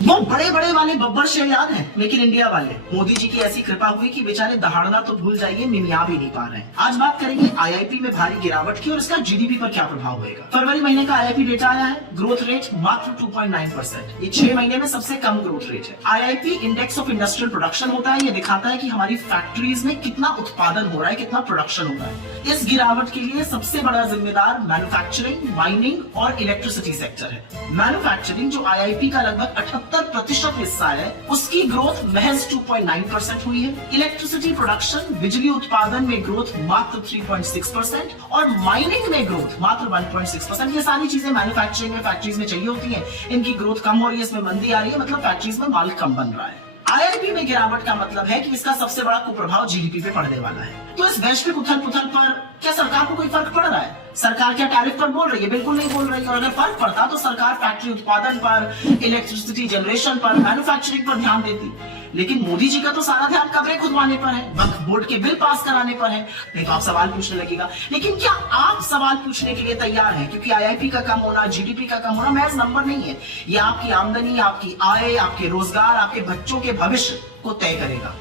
वो बड़े बड़े वाले बब्बर शेर याद है, लेकिन इंडिया वाले। मोदी जी की ऐसी कृपा हुई कि बेचारे दहाड़ना तो भूल जाइए, मिमिया भी नहीं पा रहे हैं। आज बात करेंगे आईआईपी में भारी गिरावट की और इसका जीडीपी पर क्या प्रभाव होगा। फरवरी महीने का आईआईपी डेटा आया है, ग्रोथ रेट मात्र 2.9%। ये 6 महीने में सबसे कम ग्रोथ रेट है। IIP index of industrial production होता है, ये दिखाता है कि हमारी फैक्ट्रीज में कितना उत्पादन हो रहा है, कितना प्रोडक्शन हो रहा है। इस गिरावट के लिए सबसे बड़ा जिम्मेदार मैन्युफैक्चरिंग, माइनिंग और इलेक्ट्रिसिटी सेक्टर है। मैन्युफैक्चरिंग जो आईआईपी का लगभग 78% हिस्सा है, उसकी ग्रोथ महज 2.9% हुई है। इलेक्ट्रिसिटी प्रोडक्शन, बिजली उत्पादन में ग्रोथ मात्र 3.6% और माइनिंग में ग्रोथ मात्र 1.6%। ये सारी चीजें मैन्युफैक्चरिंग में फैक्ट्रीज में चाहिए होती हैं, इनकी ग्रोथ कम हो रही है, इसमें मंदी आ रही है, मतलब फैक्ट्रीज में माल कम बन रहा है। आईआईपी में गिरावट का मतलब है कि इसका सबसे बड़ा कुप्रभाव जीडीपी पे पड़ने वाला है। तो इस वैश्विक उथल पुथल पर क्या सरकार को कोई फर्क पड़ रहा है? सरकार क्या टैरिफ पर बोल रही है? बिल्कुल नहीं बोल रही है। और अगर फर्क पड़ता तो सरकार फैक्ट्री उत्पादन पर, इलेक्ट्रिसिटी जनरेशन पर, मैन्युफैक्चरिंग पर ध्यान देती। लेकिन मोदी जी का तो सारा ध्यान कमरे खुदवाने पर है, वक्फ बोर्ड के बिल पास कराने पर है। नहीं तो आप सवाल पूछने लगेगा, लेकिन क्या आप सवाल पूछने के लिए तैयार हैं? क्योंकि आईआईपी का कम होना, जीडीपी का कम होना महज नंबर नहीं है, ये आपकी आमदनी, आपकी आय, आपके रोजगार, आपके बच्चों के भविष्य को तय करेगा।